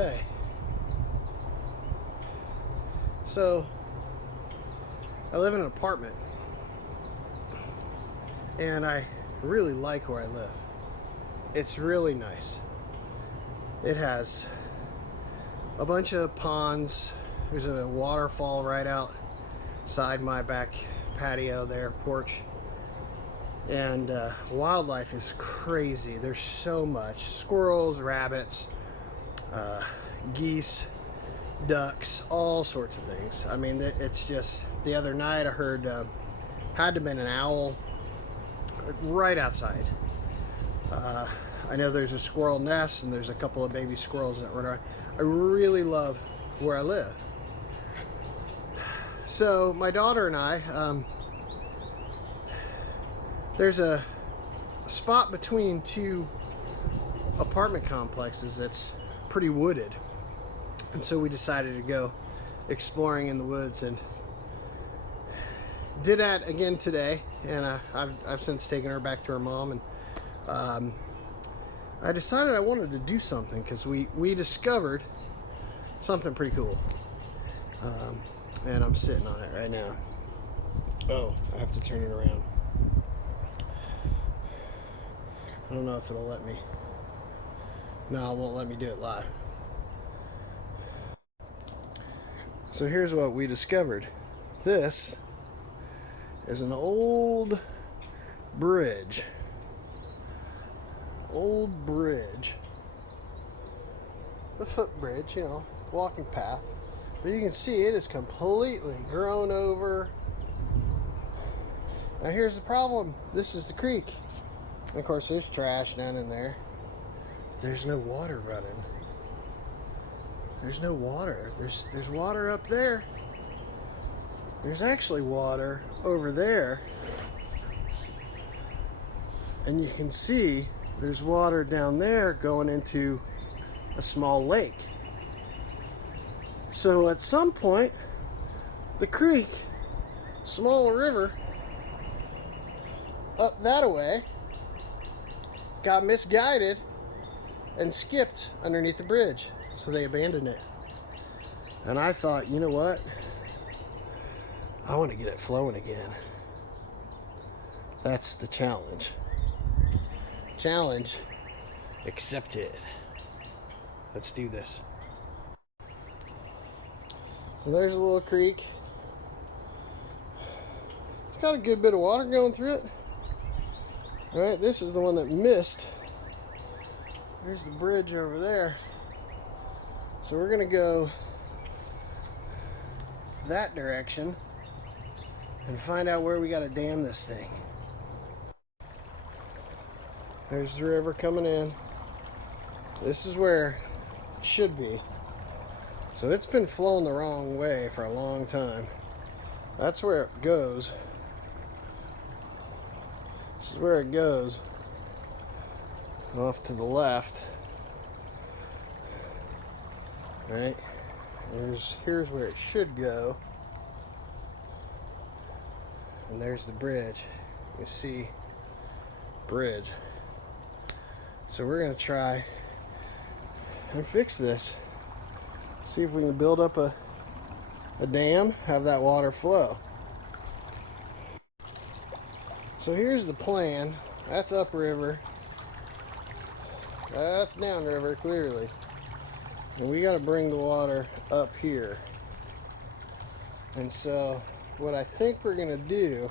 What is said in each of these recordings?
Bay. So I live in an apartment, and I really like where I live. It's really nice. It has a bunch of ponds. There's a waterfall right outside my back patio there, porch. And wildlife is crazy. There's so much. Squirrels, rabbits, geese, ducks, all sorts of things. I mean, it's just, the other night I heard, had to have been an owl right outside. I know there's a squirrel nest and there's a couple of baby squirrels that run around. I really love where I live. So my daughter and I, there's a spot between two apartment complexes that's pretty wooded. And so we decided to go exploring in the woods, and did that again today. And I've since taken her back to her mom, and I decided I wanted to do something because we discovered something pretty cool. And I'm sitting on it right now. Oh, I have to turn it around. I don't know if it'll let me. No, it won't let me do it live. So here's what we discovered. This is an old bridge. Old bridge. A footbridge, you know, walking path. But you can see it is completely grown over. Now here's the problem. This is the creek. And of course there's trash down in there. There's no water running. There's no water. There's water up there. There's actually water over there. And you can see there's water down there going into a small lake. So at some point, the creek, small river, up that way, got misguided and skipped underneath the bridge. So they abandoned it. And I thought, you know what? I want to get it flowing again. That's the challenge. Challenge accepted. Let's do this. So there's a little creek. It's got a good bit of water going through it. All right, this is the one that missed. There's the bridge over there. So we're gonna go that direction and find out where we gotta dam this thing. There's the river coming in. This is where it should be. So it's been flowing the wrong way for a long time. That's where it goes. This is where it goes. Off to the left. Right? Here's where it should go. And there's the bridge. You see, bridge. So we're gonna try and fix this. See if we can build up a dam, have that water flow. So here's the plan. That's upriver. That's downriver, clearly. And we got to bring the water up here. And so what I think we're going to do,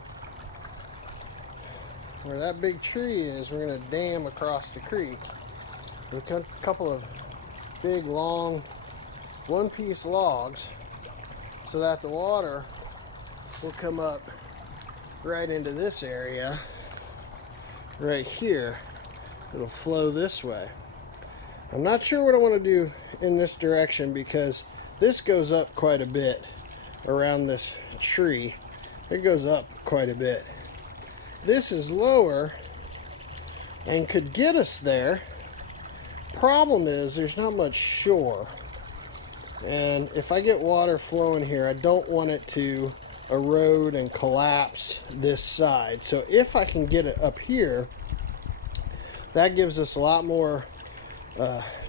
where that big tree is, we're going to dam across the creek with a couple of big, long, one-piece logs so that the water will come up right into this area right here. It'll flow this way. I'm not sure what I want to do in this direction because this goes up quite a bit around this tree. It goes up quite a bit. This is lower and could get us there. Problem is there's not much shore. And if I get water flowing here, I don't want it to erode and collapse this side. So if I can get it up here, that gives us a lot more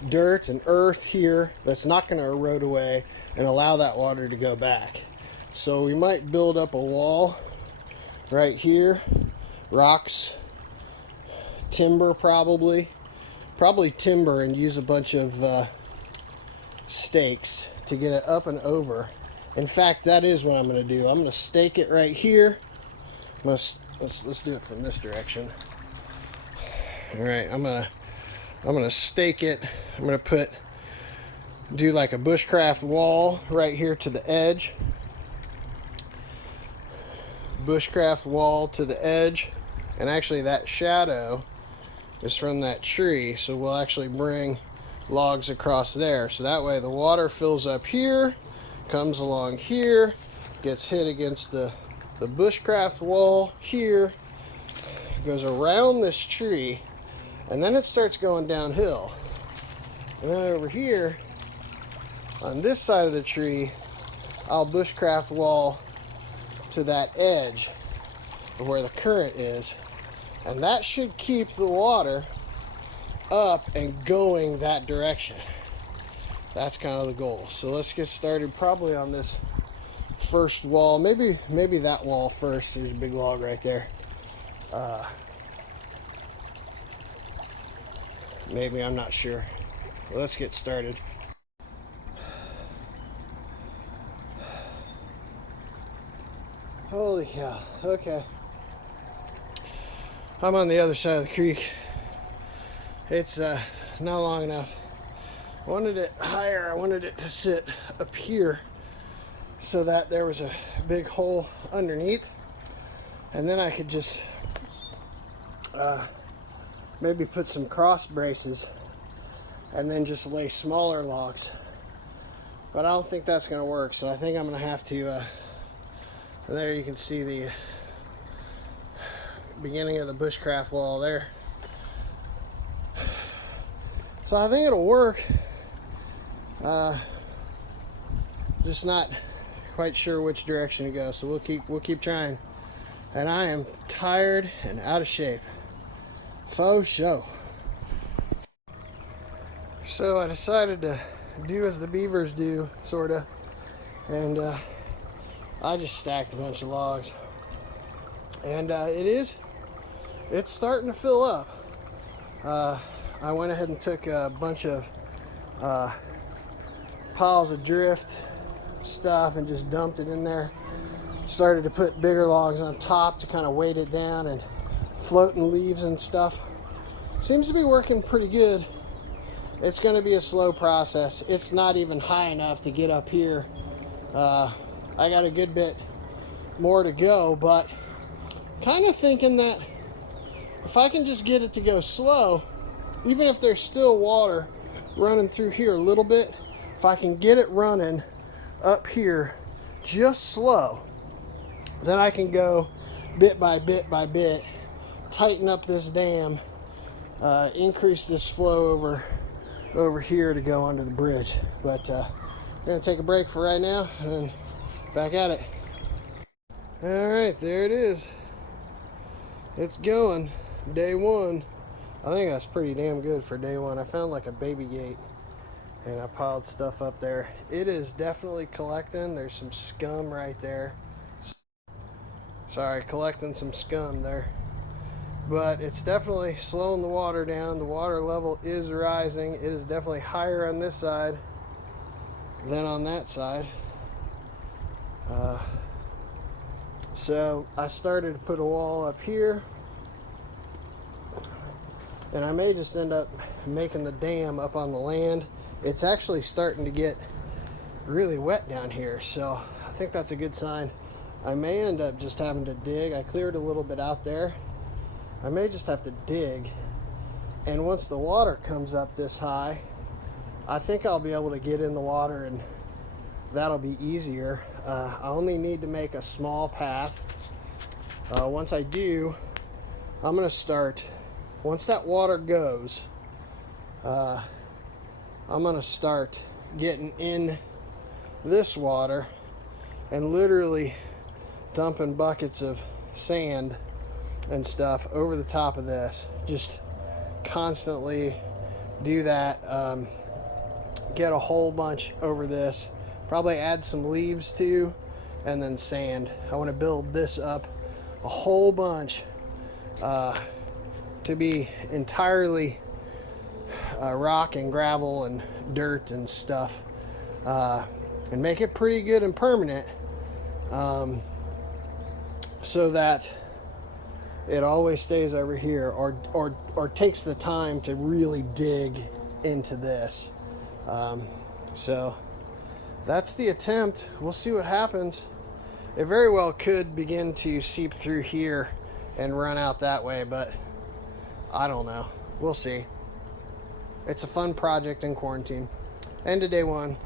dirt and earth here that's not going to erode away and allow that water to go back. So we might build up a wall right here, rocks, timber probably timber, and use a bunch of stakes to get it up and over. In fact, that is what I'm going to do. I'm going to stake it right here. Let's do it from this direction. All right, I'm gonna stake it. I'm gonna do like a bushcraft wall right here to the edge. Bushcraft wall to the edge, and actually that shadow is from that tree, so we'll actually bring logs across there, so that way the water fills up here, comes along here, gets hit against the bushcraft wall here, goes around this tree, and then it starts going downhill. And then over here on this side of the tree, I'll bushcraft wall to that edge of where the current is, and that should keep the water up and going that direction. That's kind of the goal. So let's get started probably on this first wall. Maybe that wall first. There's a big log right there. Maybe, I'm not sure. Let's get started. Holy cow. Okay. I'm on the other side of the creek. It's not long enough. I wanted it higher. I wanted it to sit up here so that there was a big hole underneath, and then I could just maybe put some cross braces and then just lay smaller logs. But I don't think that's going to work, so I think I'm going to have to and there you can see the beginning of the bushcraft wall there. So I think it'll work. Just not quite sure which direction to go, so we'll keep trying. And I am tired and out of shape. Faux show. So I decided to do as the beavers do, sorta, and I just stacked a bunch of logs, and it's starting to fill up. I went ahead and took a bunch of piles of drift stuff and just dumped it in there. Started to put bigger logs on top to kind of weight it down, and floating leaves and stuff. Seems to be working pretty good. It's going to be a slow process. It's not even high enough to get up here. I got a good bit more to go, but kind of thinking that if I can just get it to go slow, even if there's still water running through here a little bit, if I can get it running up here just slow, then I can go bit by bit by bit, tighten up this dam, increase this flow over here to go under the bridge. But I'm gonna take a break for right now and back at it. All right, there it is. It's going. Day one. I think that's pretty damn good for day one. I found like a baby gate and I piled stuff up there. It is definitely collecting. There's some scum right there. Sorry, collecting some scum there. But it's definitely slowing the water down. The water level is rising. It is definitely higher on this side than on that side. So I started to put a wall up here, and I may just end up making the dam up on the land. It's actually starting to get really wet down here, so I think that's a good sign. I may end up just having to dig. I cleared a little bit out there. I may just have to dig, and once the water comes up this high, I think I'll be able to get in the water, and that'll be easier. I only need to make a small path. Once I do, I'm gonna start, once that water goes, I'm gonna start getting in this water and literally dumping buckets of sand and stuff over the top of this, just constantly do that. Get a whole bunch over this. Probably add some leaves too, and then sand. I want to build this up a whole bunch to be entirely rock and gravel and dirt and stuff, and make it pretty good and permanent, so that it always stays over here, or takes the time to really dig into this. So that's the attempt. We'll see what happens. It very well could begin to seep through here and run out that way, but I don't know. We'll see. It's a fun project in quarantine. End of day one.